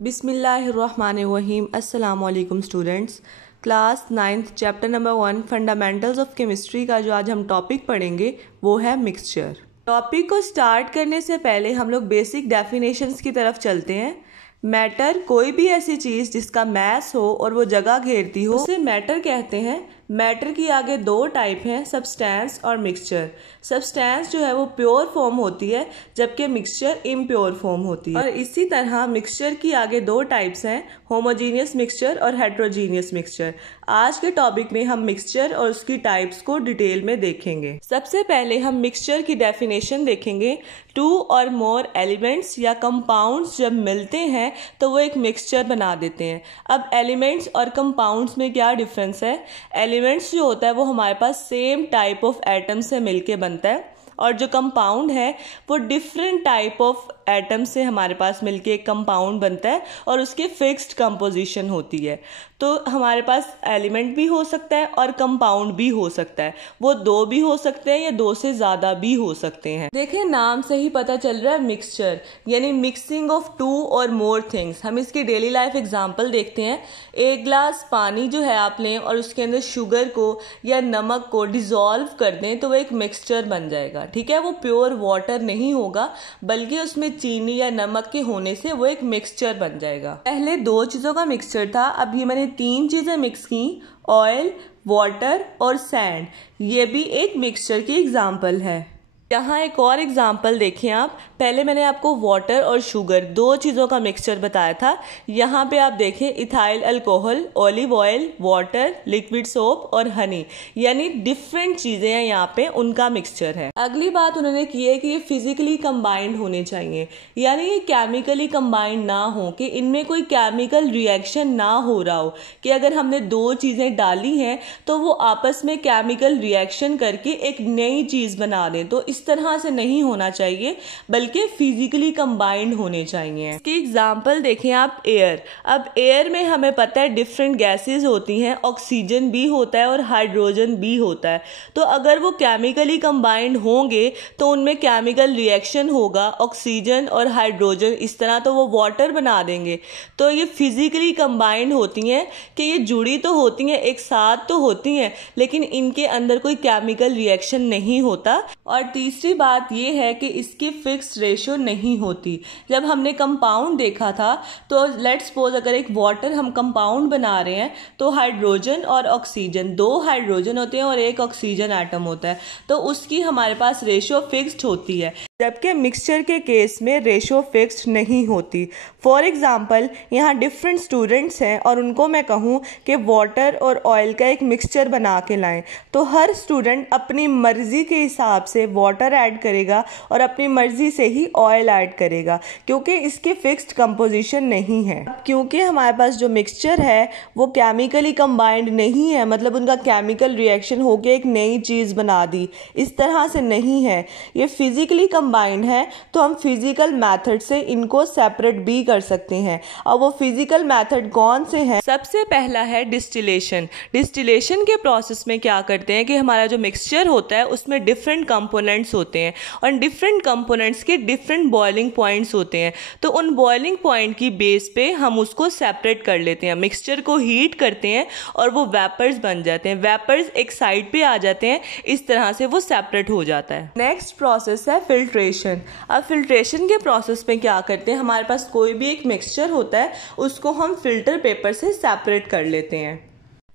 बिस्मिल्लाहिर्रहमानिर्रहीम। अस्सलाम वालेकुम students. Class 9th chapter number 1 fundamentals of chemistry का जो आज हम टॉपिक पढ़ेंगे वो है मिक्सचर। टॉपिक को स्टार्ट करने से पहले हम लोग बेसिक डेफिनेशंस की तरफ चलते हैं। मैटर कोई भी ऐसी चीज़ जिसका मैस हो और वो जगह घेरती हो उसे मैटर कहते हैं। मैटर की आगे दो टाइप हैं, सब्सटेंस और मिक्सचर। सब्सटेंस जो है वो प्योर फॉर्म होती है जबकि मिक्सचर इम्प्योर फॉर्म होती है। और इसी तरह मिक्सचर की आगे दो टाइप्स हैं, होमोजीनियस मिक्सचर और हेट्रोजीनियस मिक्सचर। आज के टॉपिक में हम मिक्सचर और उसकी टाइप्स को डिटेल में देखेंगे। सबसे पहले हम मिक्सचर की डेफिनेशन देखेंगे। टू और मोर एलिमेंट्स या कंपाउंड्स जब मिलते हैं तो वो एक मिक्सचर बना देते हैं। अब एलिमेंट्स और कंपाउंड्स में क्या डिफरेंस है? एलिमेंट्स जो होता है वो हमारे पास सेम टाइप ऑफ एटम से मिलके बनता है और जो कंपाउंड है वो डिफरेंट टाइप ऑफ एटम से हमारे पास मिलके एक कंपाउंड बनता है और उसकी फिक्स्ड कंपोजिशन होती है। तो हमारे पास एलिमेंट भी हो सकता है और कंपाउंड भी हो सकता है। वो दो भी हो सकते हैं या दो से ज़्यादा भी हो सकते हैं। देखिए नाम से ही पता चल रहा है मिक्सचर यानी मिक्सिंग ऑफ टू और मोर थिंग्स। हम इसकी डेली लाइफ एग्जांपल देखते हैं। एक ग्लास पानी जो है आप लें और उसके अंदर शुगर को या नमक को डिजोल्व कर दें तो वो एक मिक्सचर बन जाएगा। ठीक है, वो प्योर वाटर नहीं होगा बल्कि उसमें चीनी या नमक के होने से वो एक मिक्सचर बन जाएगा। पहले दो चीज़ों का मिक्सचर था, अब ये मैंने तीन चीज़ें मिक्स की, ऑयल, वाटर और सैंड। ये भी एक मिक्सचर की एग्जाम्पल है। यहाँ एक और एग्जाम्पल देखें आप। पहले मैंने आपको वाटर और शुगर दो चीज़ों का मिक्सचर बताया था। यहाँ पे आप देखें ethyl alcohol, olive oil, water, liquid soap और हनी, यानी डिफरेंट चीज़ें हैं यहाँ पे, उनका मिक्सचर है। अगली बात उन्होंने की है कि ये फिजिकली कंबाइंड होने चाहिए, यानी ये केमिकली कंबाइंड ना हो, कि इनमें कोई केमिकल रिएक्शन ना हो रहा हो, कि अगर हमने दो चीज़ें डाली हैं तो वो आपस में केमिकल रिएक्शन करके एक नई चीज़ बना दें। तो इस तरह से नहीं होना चाहिए बल्कि फिजिकली कंबाइंड होने चाहिए। इसकी एग्जांपल देखें आप, एयर। अब एयर में हमें पता है डिफरेंट गैसेस होती हैं, ऑक्सीजन भी होता है और हाइड्रोजन भी होता है। तो अगर वो केमिकली कंबाइंड होंगे तो उनमें केमिकल रिएक्शन होगा, ऑक्सीजन और हाइड्रोजन इस तरह, तो वो वाटर बना देंगे। तो ये फिजिकली कंबाइंड होती हैं कि ये जुड़ी तो होती हैं, एक साथ तो होती हैं, लेकिन इनके अंदर कोई केमिकल रिएक्शन नहीं होता। और तीसरी बात ये है कि इसकी फिक्स्ड रेशियो नहीं होती। जब हमने कंपाउंड देखा था तो लेट्स सपोज अगर एक वाटर हम कंपाउंड बना रहे हैं तो हाइड्रोजन और ऑक्सीजन, दो हाइड्रोजन होते हैं और एक ऑक्सीजन एटम होता है, तो उसकी हमारे पास रेशियो फिक्स्ड होती है, जबकि मिक्सचर के केस में रेशियो फिक्स्ड नहीं होती। फॉर एग्जाम्पल यहाँ डिफरेंट स्टूडेंट्स हैं और उनको मैं कहूँ कि वाटर और ऑयल का एक मिक्सचर बना के लाएं, तो हर स्टूडेंट अपनी मर्जी के हिसाब से वाटर ऐड करेगा और अपनी मर्जी से ही ऑयल ऐड करेगा, क्योंकि इसकी फिक्स्ड कंपोजिशन नहीं है। क्योंकि हमारे पास जो मिक्सचर है वो केमिकली कंबाइंड नहीं है, मतलब उनका केमिकल रिएक्शन होकर एक नई चीज़ बना दी, इस तरह से नहीं है। ये फिजिकली कंबाइंड है तो हम फिजिकल मेथड से इनको सेपरेट भी कर सकते हैं। और वो फिजिकल मेथड कौन से हैं? सबसे पहला है डिस्टिलेशन। डिस्टिलेशन के प्रोसेस में क्या करते हैं कि हमारा जो मिक्सचर होता है उसमें डिफरेंट कंपोनेंट्स होते हैं और डिफरेंट कंपोनेंट्स के डिफरेंट बॉइलिंग पॉइंट्स होते हैं। तो उन बॉइलिंग पॉइंट की बेस पे हम उसको सेपरेट कर लेते हैं, मिक्सचर को हीट करते हैं और वो वेपर्स बन जाते हैं। वेपर्स एक साइड पे आ जाते हैं, इस तरह से वो सेपरेट हो जाता है। नेक्स्ट प्रोसेस है फिल्ट्रेशन। अब फिल्ट्रेशन के प्रोसेस में क्या करते हैं, हमारे पास कोई भी एक मिक्सचर होता है उसको हम फिल्टर पेपर से सेपरेट कर लेते हैं।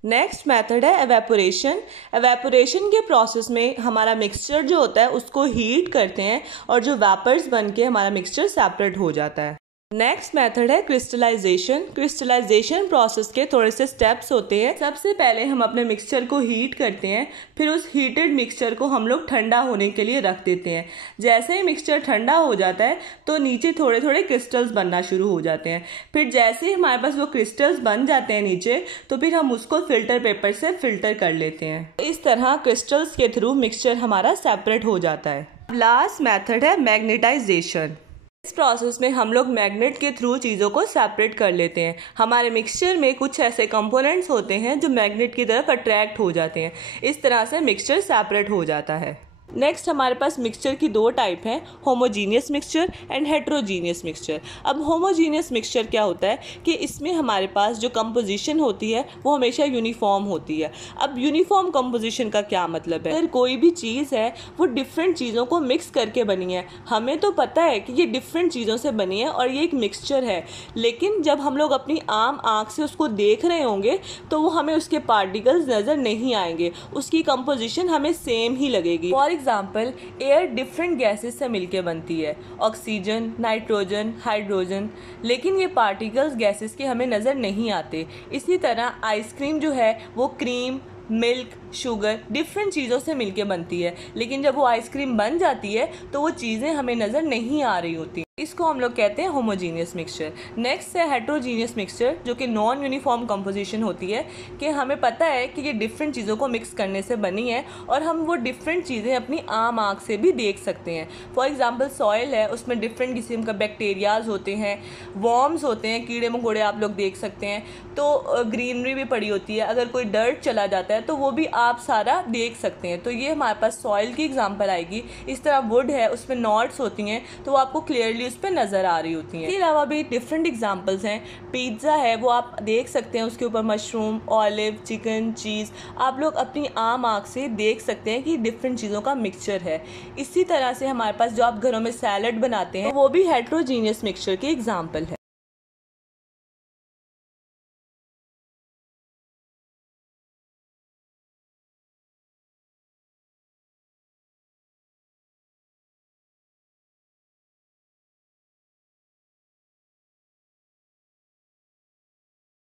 नेक्स्ट मेथड है एवेपोरेशन। एवेपोरेशन के प्रोसेस में हमारा मिक्सचर जो होता है उसको हीट करते हैं और जो वेपर्स बन के हमारा मिक्सचर सेपरेट हो जाता है। नेक्स्ट मेथड है क्रिस्टलाइजेशन। क्रिस्टलाइजेशन प्रोसेस के थोड़े से स्टेप्स होते हैं। सबसे पहले हम अपने मिक्सचर को हीट करते हैं, फिर उस हीटेड मिक्सचर को हम लोग ठंडा होने के लिए रख देते हैं। जैसे ही मिक्सचर ठंडा हो जाता है तो नीचे थोड़े थोड़े क्रिस्टल्स बनना शुरू हो जाते हैं। फिर जैसे ही हमारे पास वो क्रिस्टल्स बन जाते हैं नीचे, तो फिर हम उसको फिल्टर पेपर से फिल्टर कर लेते हैं। इस तरह क्रिस्टल्स के थ्रू मिक्सचर हमारा सेपरेट हो जाता है। लास्ट मेथड है मैग्नेटाइजेशन। इस प्रोसेस में हम लोग मैग्नेट के थ्रू चीज़ों को सेपरेट कर लेते हैं। हमारे मिक्सचर में कुछ ऐसे कंपोनेंट्स होते हैं जो मैग्नेट की तरफ अट्रैक्ट हो जाते हैं, इस तरह से मिक्सचर सेपरेट हो जाता है। नेक्स्ट हमारे पास मिक्सचर की दो टाइप हैं, homogeneous mixture and heterogeneous mixture. अब होमोजीनियस मिक्सचर क्या होता है कि इसमें हमारे पास जो कंपोजिशन होती है वो हमेशा यूनिफॉर्म होती है। अब यूनिफॉर्म कंपोजिशन का क्या मतलब है, अगर कोई भी चीज़ है वो डिफरेंट चीज़ों को मिक्स करके बनी है, हमें तो पता है कि ये डिफरेंट चीज़ों से बनी है और ये एक मिक्सचर है, लेकिन जब हम लोग अपनी आम आँख से उसको देख रहे होंगे तो वो हमें उसके पार्टिकल्स नज़र नहीं आएंगे, उसकी कंपोजिशन हमें सेम ही लगेगी। For example air different gases से मिलके बनती है, ऑक्सीजन, नाइट्रोजन, हाइड्रोजन, लेकिन ये पार्टिकल्स गैसेस के हमें नज़र नहीं आते। इसी तरह आइसक्रीम जो है वो क्रीम, मिल्क, शुगर डिफरेंट चीज़ों से मिलके बनती है, लेकिन जब वो आइसक्रीम बन जाती है तो वो चीज़ें हमें नज़र नहीं आ रही होती। इसको हम लोग कहते हैं होमोजीनियस मिक्सचर। नेक्स्ट है हेट्रोजीनियस मिक्सचर, जो कि नॉन यूनिफॉर्म कंपोजिशन होती है कि हमें पता है कि ये डिफरेंट चीज़ों को मिक्स करने से बनी है और हम वो डिफरेंट चीज़ें अपनी आम आँख से भी देख सकते हैं। फॉर एग्जांपल सॉइल है, उसमें डिफरेंट किस्म का बैक्टीरियाज होते हैं, वॉर्म्स होते हैं, कीड़े मकोड़े आप लोग देख सकते हैं, तो ग्रीनरी भी पड़ी होती है। अगर कोई डर्ट चला जाता है तो वो भी आप सारा देख सकते हैं, तो ये हमारे पास सॉइल की एग्जाम्पल आएगी। इस तरह वुड है, उसमें नॉट्स होती हैं तो वो आपको क्लियरली उस पर नज़र आ रही होती हैं। इसके अलावा भी डिफरेंट एग्जांपल्स हैं। पिज़्ज़ा है, वो आप देख सकते हैं, उसके ऊपर मशरूम, ऑलिव, चिकन, चीज़ आप लोग अपनी आम आँख से देख सकते हैं कि डिफरेंट चीज़ों का मिक्सचर है। इसी तरह से हमारे पास जो आप घरों में सैलड बनाते हैं वो भी हेट्रोजीनियस मिक्सचर की एग्जाम्पल है।